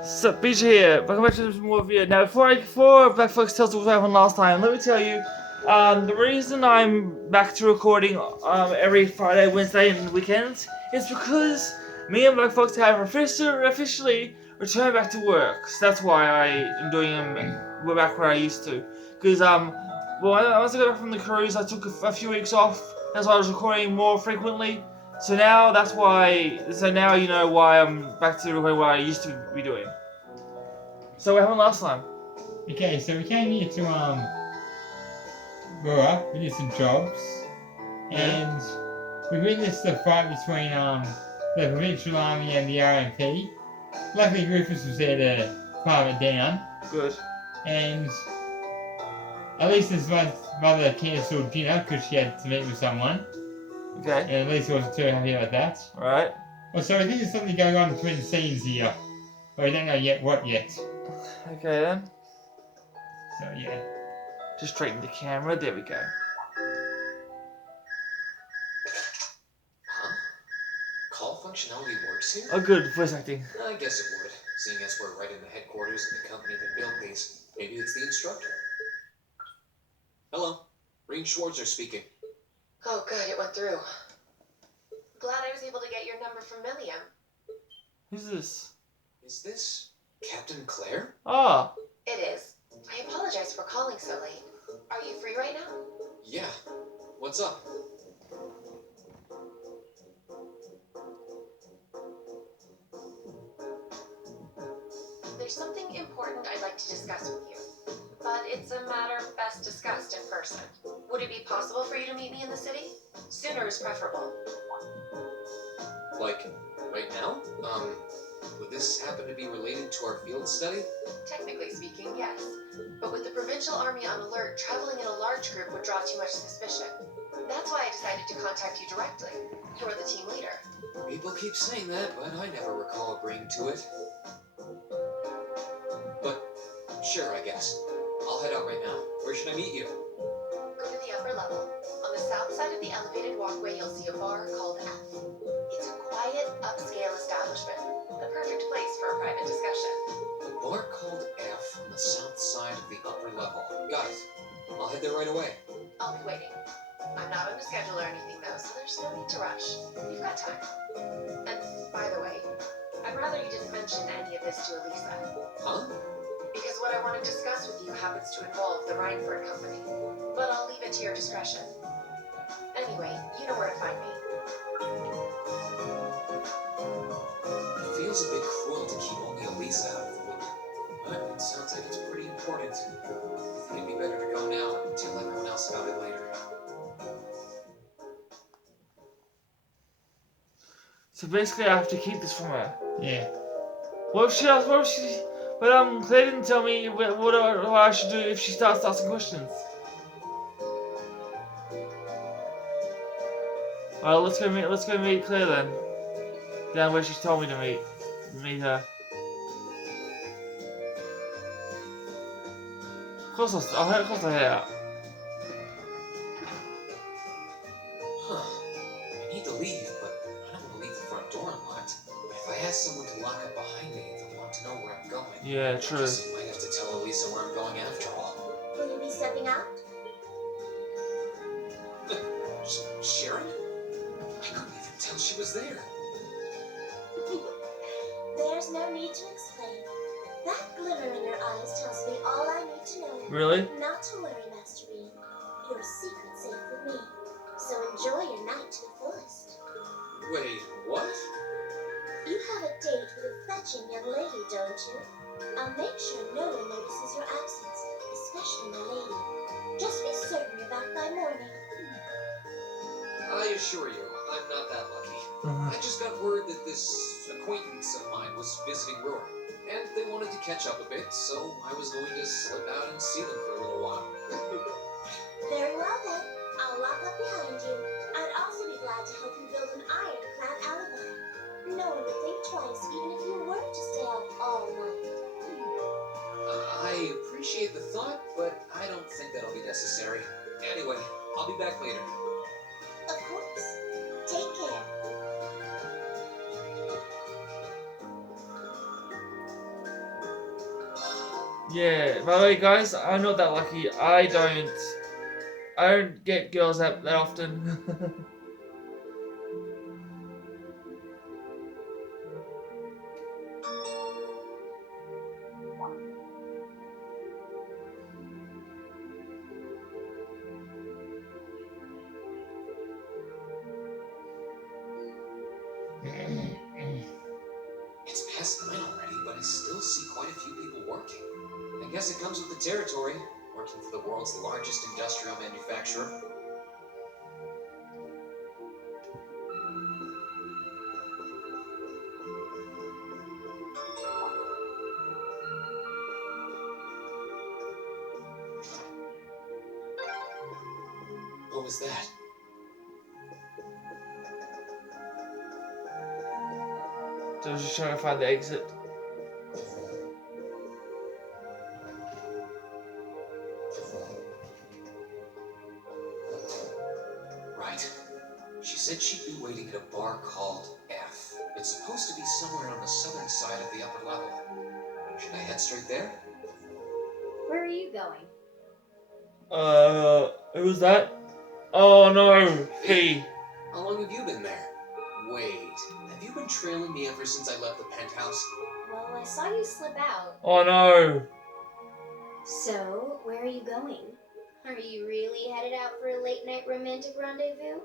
So, BJ here, welcome back to some more video. Now, before Black Fox tells us what happened last time, let me tell you, the reason I'm back to recording every Friday, Wednesday, and weekends is because me and Black Fox have officially returned back to work. So that's why I am doing them. We're back where I used to, because well, once I got back from the cruise, I took a few weeks off. That's why I was recording more frequently. So now that's why. So now you know why I'm back to recording what I used to be doing. So what happened last time? Okay, so we came here to Rua, we did some jobs, and we witnessed the fight between the Provincial Army and the RMP. Luckily Griffiths was there to calm it down. Good. And Alisa's mother cancelled dinner because she had to meet with someone. Okay. And Alisa wasn't too happy about that. Alright. Well, so I think there's something going on between the scenes here. But we don't know yet what yet. Okay then. So yeah. Just straighten the camera, there we go. Huh? Call functionality works here? Oh good, voice acting. I guess it would, seeing as we're right in the headquarters of the company that built these. Maybe it's the instructor. Hello, Reem Schwarzer speaking. Oh, good, it went through. Glad I was able to get your number from Milliam. Who's this? Is this Captain Claire? Ah. It is. I apologize for calling so late. Are you free right now? Yeah. What's up? There's something important I'd like to discuss with you, but it's a matter best discussed in person. Would it be possible for you to meet me in the city? Sooner is preferable. Like, right now? Would this happen to be related to our field study? Technically speaking, yes. But with the Provincial Army on alert, traveling in a large group would draw too much suspicion. That's why I decided to contact you directly. You're the team leader. People keep saying that, but I never recall agreeing to it. But, sure, I guess. I'll head out right now. Where should I meet you? Go to the upper level. On the south side of the elevated walkway, you'll see a bar called F. It's a quiet, upscale establishment. The perfect place for a private discussion. A bar called F on the south side of the upper level. Got it. I'll head there right away. I'll be waiting. I'm not on a schedule or anything though, so there's no need to rush. You've got time. And by the way, I'd rather you didn't mention any of this to Alisa. Huh? Because what I want to discuss with you happens to involve the Rhineford Company. But I'll leave it to your discretion. Anyway, you know where to find me. It feels a bit cruel to keep only Alisa out of the loop. But it sounds like it's pretty important. I think it'd be better to go now and tell everyone else about it later. So basically I have to keep this from her. Yeah. What if she but Claire didn't tell me what I should do if she starts asking questions. Alright, let's go meet Claire then. Down where she told me to meet her. Of course I'll head out. Huh. I need to leave, but I don't want to leave the front door unlocked. But if I ask someone to lock it behind me, they'll want to know where I'm going. Yeah, true. I guess I might have to tell Alisa where I'm going after all. Will you be stepping out? Sharon? I couldn't even tell she was there. There's no need to explain. That glimmer in your eyes tells me all I need to know. Really? Not to worry, Master Reed. Your secret's safe with me. So enjoy your night to the fullest. Wait, what? You have a date with a fetching young lady, don't you? I'll make sure no one notices your absence, especially my lady. Just be certain you're back by morning. I assure you, I'm not that lucky. I just got word that this acquaintance of mine was visiting Roar, and they wanted to catch up a bit, so I was going to slip out and see them for a little while. Very well then. I'll lock up behind you. I'd also be glad to help you build an ironclad alibi. No one would think twice, even if you were to stay out all night. I appreciate the thought, but I don't think that'll be necessary. Anyway, I'll be back later. Of course. Take care. Yeah, by the way, guys, I'm not that lucky. I don't get girls that often. It's past 9 already, but I still see quite a few people working. I guess it comes with the territory, working for the world's largest industrial manufacturer. What was that? So I was just trying to find the exit. Right. She said she'd be waiting at a bar called F. It's supposed to be somewhere on the southern side of the upper level. Should I head straight there? Where are you going? Who was that? Oh no, P. How long have you been there? Wait, have you been trailing me ever since I left the penthouse? Well, I saw you slip out. Oh no. So, where are you going? Are you really headed out for a late night romantic rendezvous?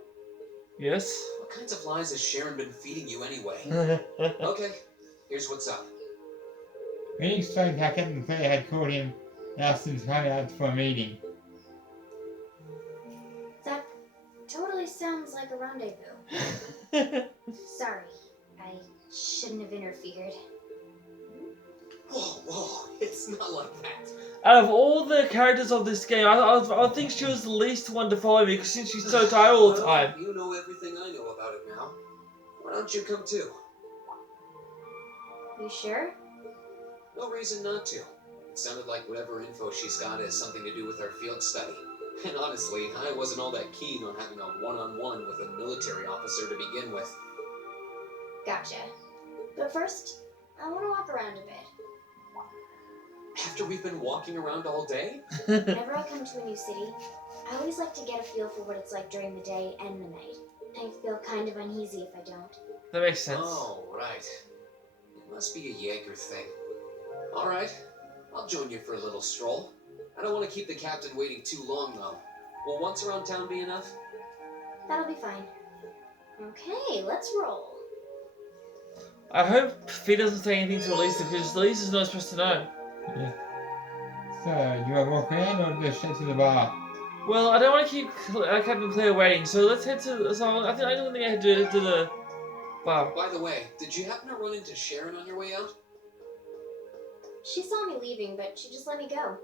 Yes. What kinds of lies has Sharon been feeding you anyway? Okay, here's what's up. When he explained how Captain Claire had called him and asked him to come out for a meeting. That totally sounds like a rendezvous. Sorry, I shouldn't have interfered. Whoa, it's not like that. Out of all the characters of this game, I think she was the least one to follow me because since she's so tired all the time. You know everything I know about it now. Why don't you come too? You sure? No reason not to. It sounded like whatever info she's got has something to do with her field study. And honestly, I wasn't all that keen on having a one-on-one with a military officer to begin with. Gotcha. But first, I want to walk around a bit. After we've been walking around all day? Whenever I come to a new city, I always like to get a feel for what it's like during the day and the night. I feel kind of uneasy if I don't. That makes sense. Oh, right. It must be a Jaeger thing. Alright, I'll join you for a little stroll. I don't want to keep the captain waiting too long, though. Will once around town be enough? That'll be fine. Okay, let's roll. I hope Fee doesn't say anything to Alisa because Alisa's not supposed to know. Yeah. So, you want to walk around or go straight to the bar? Well, I don't want to keep Captain Claire waiting, so let's head to. So I don't think I head to the bar. By the way, did you happen to run into Sharon on your way out? She saw me leaving, but she just let me go.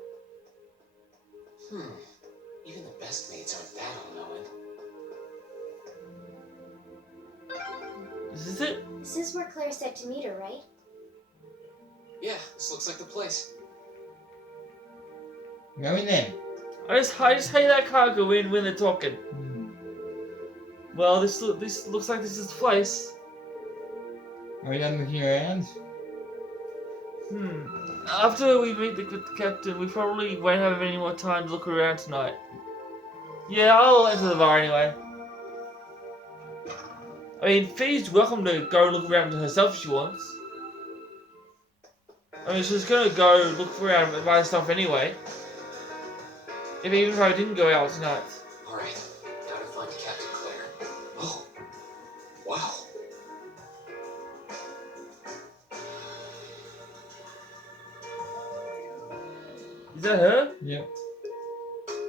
Even the best maids aren't that all-knowing. Is this it? This is where Claire said to meet her, right? Yeah, this looks like the place. Go in there. I just hate that cargo in when they're talking. Well, this looks like this is the place. Are we done looking around? After we meet the captain, we probably won't have any more time to look around tonight. Yeah, I'll enter the bar anyway. I mean, Fee's welcome to go look around herself if she wants. I mean, she's gonna go look around and buy stuff anyway. Even if I didn't go out tonight. Alright, now to find Captain Claire. Oh, wow. Is that her? Yep.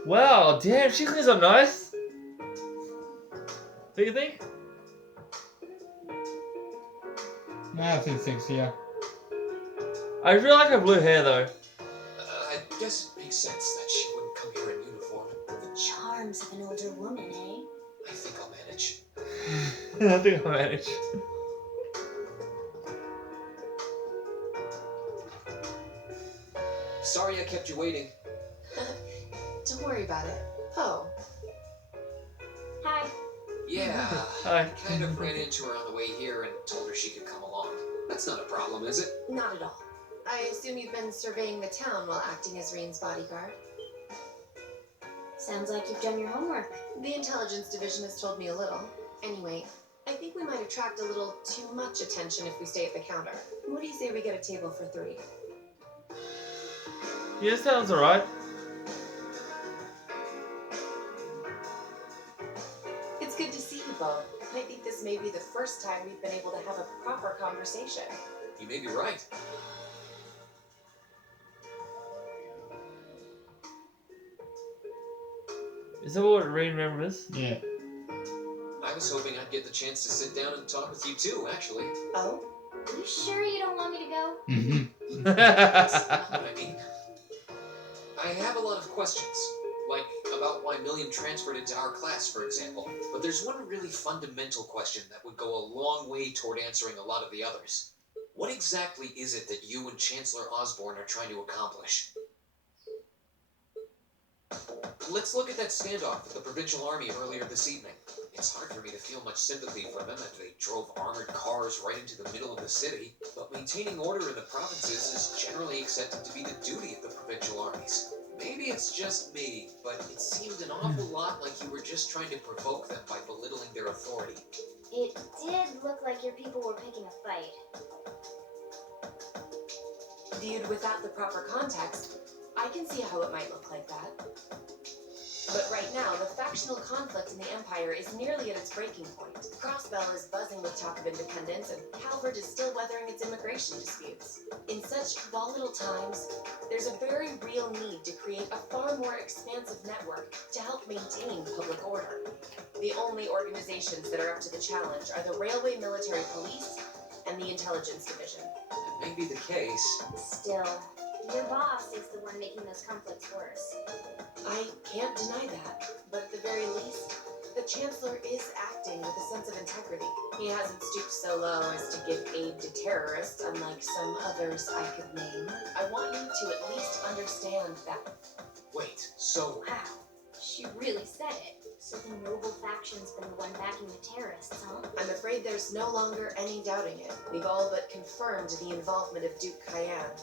Wow, damn, she cleans up nice. Do you think? Now it's sexier. I really like her blue hair though. I guess it makes sense that she wouldn't come here in uniform. The charms of an older woman, eh? I think I'll manage. I think I'll manage. Sorry I kept you waiting. Don't worry about it. Oh, Hi. Yeah, Hi. I kind of ran into her on the way here and told her she could come along. That's not a problem, is it? not at all. I assume you've been surveying the town while acting as Reen's bodyguard. Sounds like you've done your homework. The intelligence division has told me a little. Anyway, I think we might attract a little too much attention if we stay at the counter. What do you say we get a table for 3? Yeah, sounds alright. It's good to see you both. I think this may be the first time we've been able to have a proper conversation. You may be right. Is that what Rain remembers? Yeah. I was hoping I'd get the chance to sit down and talk with you too, actually. Oh? Are you sure you don't want me to go? That's not what I mean. I have a lot of questions, like about why Million transferred into our class, for example. But there's one really fundamental question that would go a long way toward answering a lot of the others. What exactly is it that you and Chancellor Osborne are trying to accomplish? Let's look at that standoff with the Provincial Army earlier this evening. It's hard for me to feel much sympathy for them if they drove armored cars right into the middle of the city, but maintaining order in the provinces is generally accepted to be the duty of the provincial armies. Maybe it's just me, but it seemed an awful lot like you were just trying to provoke them by belittling their authority. It did look like your people were picking a fight. Viewed without the proper context, I can see how it might look like that. But right now, the factional conflict in the Empire is nearly at its breaking point. Crossbell is buzzing with talk of independence, and Calvert is still weathering its immigration disputes. In such volatile times, there's a very real need to create a far more expansive network to help maintain public order. The only organizations that are up to the challenge are the Railway Military Police and the Intelligence Division. That may be the case. Still, your boss is the one making those conflicts worse. I can't deny that, but at the very least, the Chancellor is acting with a sense of integrity. He hasn't stooped so low as to give aid to terrorists, unlike some others I could name. I want you to at least understand that. Wait, so Wow, she really said it. So the noble faction's been the one backing the terrorists, huh? I'm afraid there's no longer any doubting it. We've all but confirmed the involvement of Duke Cayenne,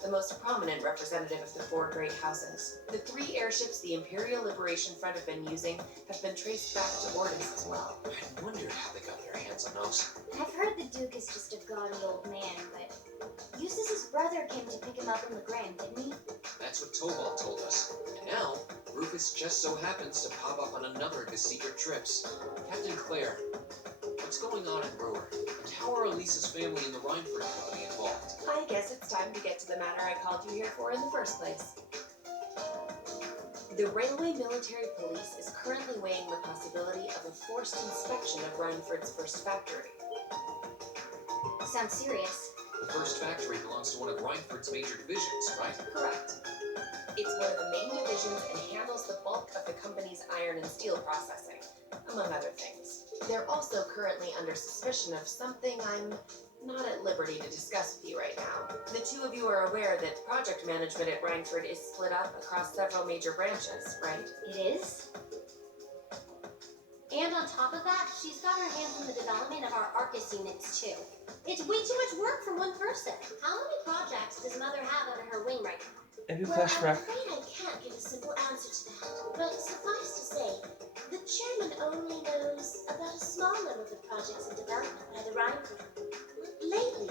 the most prominent representative of the 4 great houses. The 3 airships the Imperial Liberation Front have been using have been traced back to Ordis as well. I wondered how they got their hands on those. I've heard the Duke is just a gaudy old man, but Eustace's brother came to pick him up in Legrand, didn't he? That's what Tobal told us. And now, Rufus just so happens to pop up on another of his secret trips. Captain Clare, what's going on in Brewer? And how are Alisa's family and the Rhineford Company involved? I guess it's time to get to the matter I called you here for in the first place. The Railway Military Police is currently weighing the possibility of a forced inspection of Rhineford's first factory. Sounds serious. The first factory belongs to one of Rhineford's major divisions, right? Correct. It's one of the main divisions and handles the bulk of the company's iron and steel processing, among other things. They're also currently under suspicion of something I'm not at liberty to discuss with you right now. The 2 of you are aware that project management at Rhineford is split up across several major branches, right? It is? And on top of that, she's got her hands in the development of our Arcus units, too. It's way too much work for one person. How many projects does Mother have under her wing right now? Every Well, flashback. I'm afraid I can't give a simple answer to that. But suffice to say, the chairman only knows about a small number of the projects in development by the Rhineford. Lately,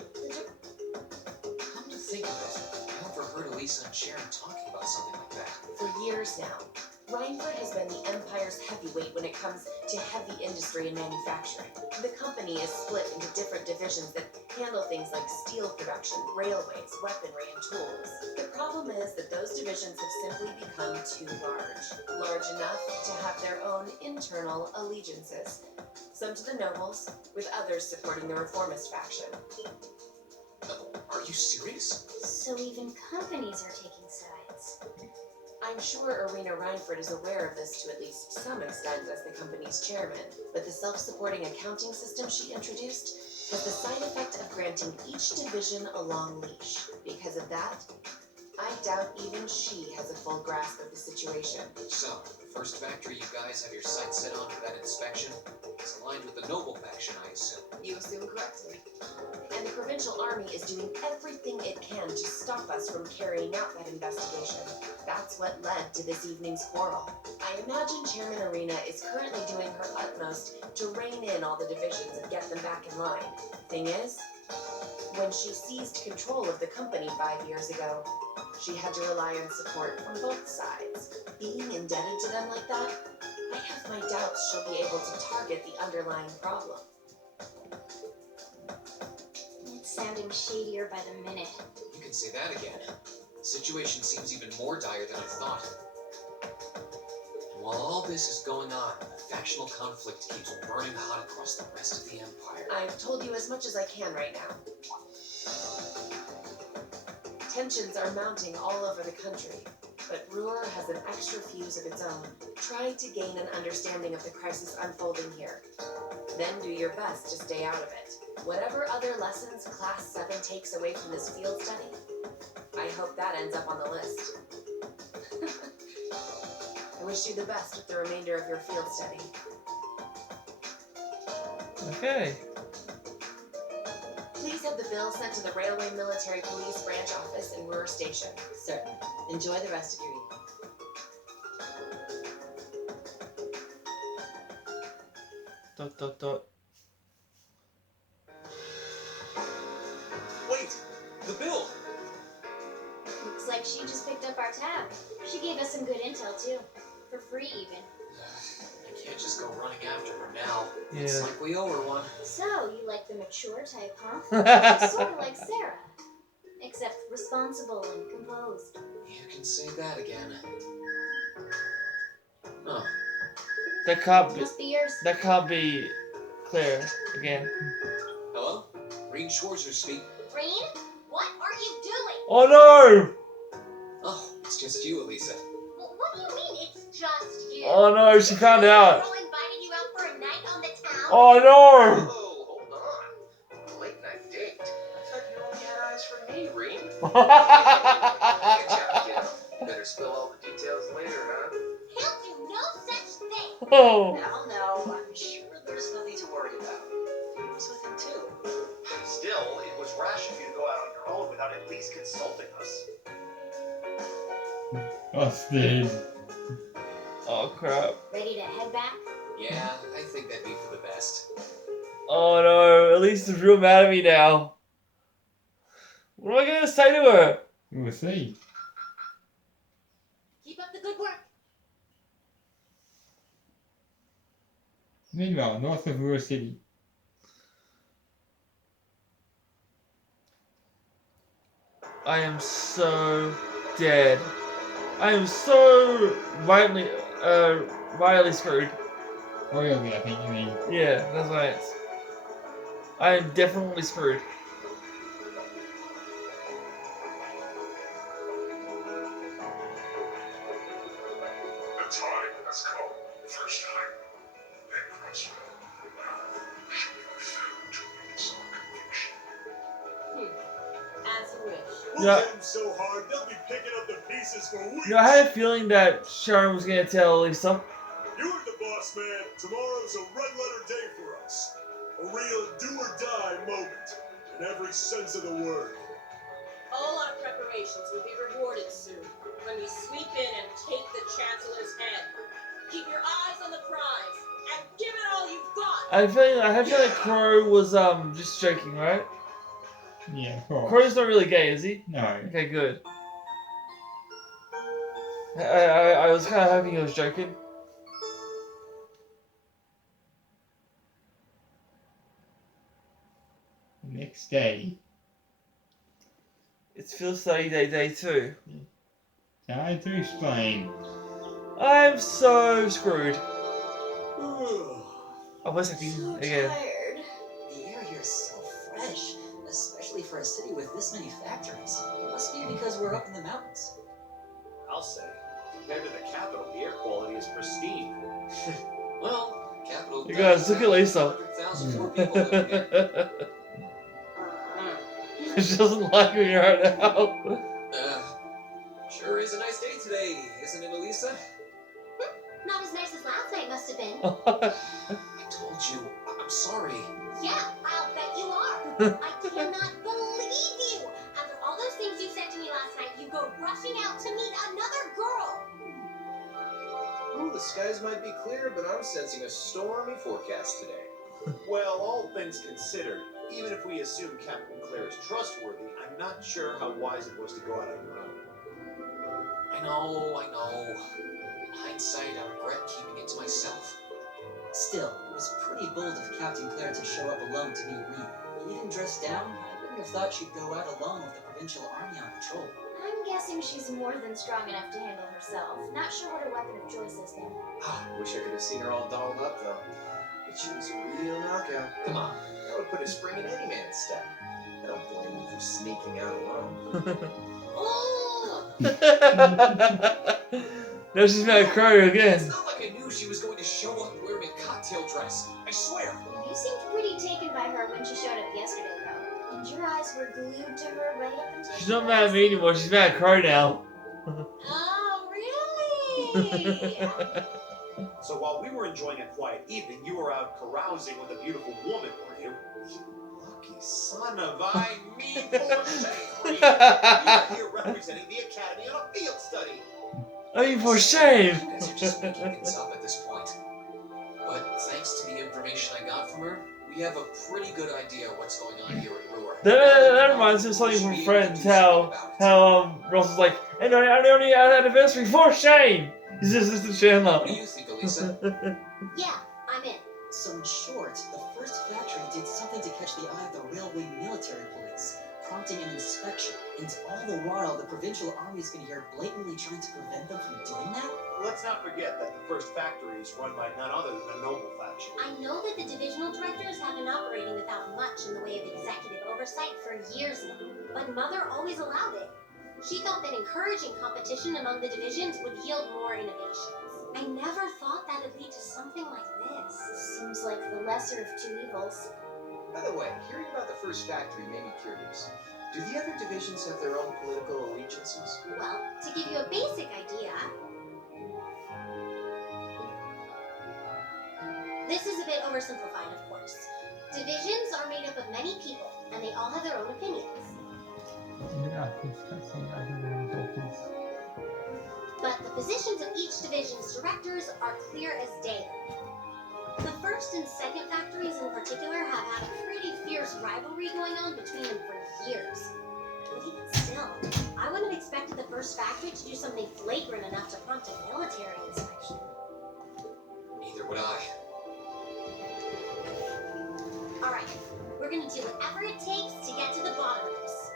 Come to think of it, I overheard Alisa and Sharon talking about something like that. For years now, Rhineford has been the Empire's heavyweight when it comes to heavy industry and manufacturing. The company is split into different divisions that handle things like steel production, railways, weaponry, and tools. The problem is that those divisions have simply become too large enough to have their own internal allegiances. Some to the nobles, with others supporting the reformist faction. Are you serious? so even companies are taking sides. I'm sure Irina Rhineford is aware of this to at least some extent as the company's chairman, but the self-supporting accounting system she introduced has the side effect of granting each division a long leash. Because of that, I doubt even she has a full grasp of the situation. So, the first factory you guys have your sights set on for that inspection is aligned with the noble faction, I assume. You assume correctly. And the provincial army is doing everything it can to stop us from carrying out that investigation. That's what led to this evening's quarrel. I imagine Chairman Arena is currently doing her utmost to rein in all the divisions and get them back in line. Thing is, when she seized control of the company 5 years ago, she had to rely on support from both sides. Being indebted to them like that, I have my doubts she'll be able to target the underlying problem. It's sounding shadier by the minute. You can say that again. The situation seems even more dire than I thought. And while all this is going on, the factional conflict keeps burning hot across the rest of the Empire. I've told you as much as I can right now. Tensions are mounting all over the country, but Ruhr has an extra fuse of its own. Try to gain an understanding of the crisis unfolding here. Then do your best to stay out of it. Whatever other lessons Class 7 takes away from this field study, I hope that ends up on the list. I wish you the best with the remainder of your field study. Okay. Please have the bill sent to the Railway Military Police Branch Office in Ruhr Station. Certainly. Enjoy the rest of your evening. Dot dot dot. Wait! The bill! Looks like she just picked up our tab. She gave us some good intel too. For free even. I can't just go running after her now. Yeah. It's like we owe her one. So, you like the mature type, huh? Sort of like Sarah. Except responsible and composed. You can say that again. Huh. That can't be. Must be yours. That can't be Claire again. Hello? Green Schwarzer speak. Green? What are you doing? Oh no! Oh, it's just you, Alisa. Well, what do you mean it's just you? Oh no, she found out. Girl invited you out for a night on the town? Oh no! Oh, hold on. A late night date. I thought you only had eyes for me, Reem. Good job, kiddo. Better spill all the details later, huh? He'll do no such thing. Oh. No, I'm sure there's nothing to worry about. He was with him too. Still, it was rash of you to go out on your own without at least consulting us. Busted. Oh crap. Ready to head back? Yeah, I think that'd be for the best. Oh no, Elisa's real mad at me now. What am I gonna say to her? We'll see. Keep up the good work. Meanwhile, north of Ruhr City. I am so dead. I am so rightly screwed. Royally, I think you mean. Yeah, that's right. I am definitely screwed. The time has come. First time. Then Crossbow. Now, should we fail to witness our conviction? As you wish. We'll Yeah. hit them so hard, they'll be picking up the pieces for weeks. You know, I had a feeling that Sharon was gonna tell Elisa. You heard the boss, man. Tomorrow's a red-letter day for us. A real do-or-die moment, in every sense of the word. All our preparations will be rewarded soon when we sweep in and take the Chancellor's head. Keep your eyes on the prize and give it all you've got. I had a feeling Crow was just joking, right? Yeah, of course. Crow's not really gay, is he? No. Okay, good. I was kind of hoping he was joking. Next day. It's Field Study Day 2. Time to explain. I'm so screwed. Ugh. I was happy again. Tired. The air here is so fresh, especially for a city with this many factories. It must be because we're up in the mountains. I'll say. Compared to the capital, the air quality is pristine. Well, capital. You guys, look at Lisa. 100,000 more people living there. She doesn't like me right now. Sure is a nice day today, isn't it, Alisa? Not as nice as last night must have been. I told you. I'm sorry. Yeah, I'll bet you are. I cannot believe you. After all those things you said to me for rushing out to meet another girl. Ooh, the skies might be clear, but I'm sensing a stormy forecast today. Well, all things considered, even if we assume Captain Claire is trustworthy, I'm not sure how wise it was to go out on your own. I know. In hindsight, I regret keeping it to myself. Still, it was pretty bold of Captain Claire to show up alone to meet me. Even dressed down, I wouldn't have thought she'd go out alone with the provincial army on patrol. I'm guessing she's more than strong enough to handle herself. Not sure what her weapon of choice is, though. Wish I could have seen her all dolled up, though. But she was a real knockout. Come on, that would put a spring in any man's step. I don't blame you for sneaking out alone. Oh! No, she's met a crow again. It's not like I knew she was going to show up wearing a cocktail dress. I swear. You seemed pretty taken by her when she showed up yesterday, though. And your eyes were glued to her right up until She's not mad at me anymore, she's mad at Crow now. Oh, really? So while we were enjoying a quiet evening, you were out carousing with a beautiful woman, weren't you? You lucky son of I mean for shame! You're here representing the Academy on a field study. I mean, for shame! You guys are just making things up at this point. But thanks to the information I got from her, we have a pretty good idea what's going on here in Ruhr. That reminds me of something from Friends, how Ross was like, and I only had an anniversary, for shame! He's just Mr. Chandler. What do you think, Alisa? Yeah, I'm in. So in short, the first factory did something to catch the eye of the railway military police, prompting an inspection. And all the while, the provincial army's been here blatantly trying to prevent them from doing that? Let's not forget that the first factory is run by none other than the noble faction. I know that the divisional directors have been operating without much in the way of executive oversight for years now, but Mother always allowed it. She thought that encouraging competition among the divisions would yield more innovations. I never thought that'd lead to something like this. Seems like the lesser of two evils. By the way, hearing about the first factory made me curious. Do the other divisions have their own political allegiances? Well, to give you a basic idea, this is a bit oversimplified, of course. Divisions are made up of many people, and they all have their own opinions. Yeah, this cutscene other than doctors. But the positions of each division's directors are clear as day. The first and second factories in particular have had a pretty fierce rivalry going on between them for years. But even still, I wouldn't have expected the first factory to do something flagrant enough to prompt a military inspection. Neither would I. Alright, we're gonna do whatever it takes to get to the bottom of this.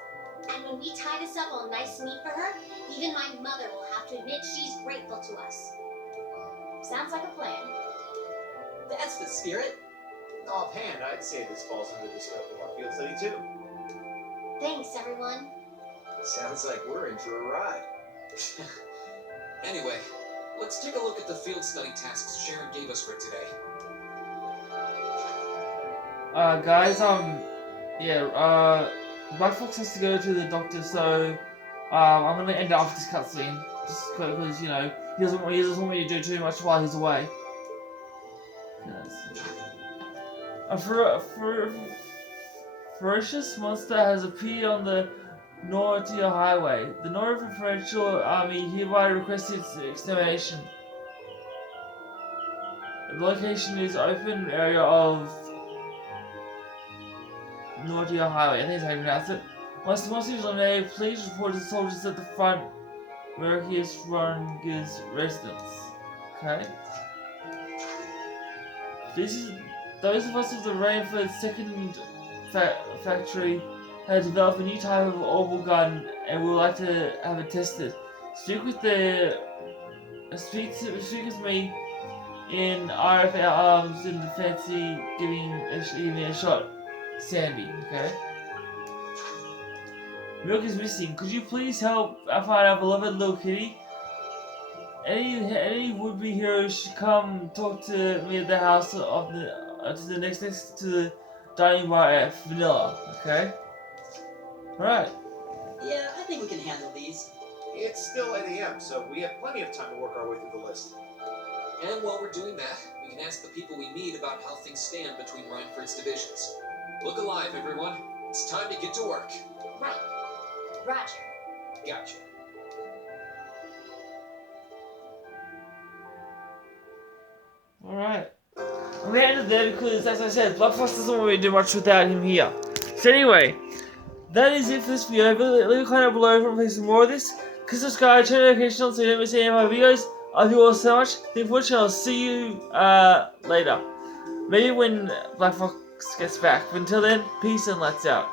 And when we tie this up all nice and neat for her, even my mother will have to admit she's grateful to us. Sounds like a plan. That's the spirit. Offhand, I'd say this falls under the scope of our field study too. Thanks, everyone. Sounds like we're in for a ride. Anyway, let's take a look at the field study tasks Sharon gave us for today. Guys, Black Fox has to go to the doctor, so, I'm gonna end it off this cutscene. Just because, you know, he doesn't want me to do too much while he's away. A ferocious monster has appeared on the Nortia Highway. The Northern Provincial Army hereby requests its extermination. The location is open area of Nortia Highway. I think that's how you pronounce it. Once the monster is eliminated, please report to the soldiers at the front Mercius Runger's residence. Okay. Those of us with the Rainford second factory have developed a new type of orbital gun and we would like to have it tested. Speak with me in RFA Arms in the fancy giving me a shot. Sandy, okay? Milk is missing. Could you please help find our beloved little kitty? Any would-be heroes should come talk to me at the house of the next to the dining bar at Vanilla. Okay. All right. Yeah, I think we can handle these. It's still 8 a.m., so we have plenty of time to work our way through the list. And while we're doing that, we can ask the people we meet about how things stand between Reinford's divisions. Look alive, everyone. It's time to get to work. Right. Roger. Gotcha. Alright. I'm gonna end it there because, as I said, Black Fox doesn't want me to do much without him here. So anyway, that is it for this video. Leave a comment below for some more of this. Click subscribe, turn notifications on so you don't miss any of my videos. I love you all so much. Thank you for watching. I'll see you later. Maybe when Black Fox gets back. But until then, peace and let's out.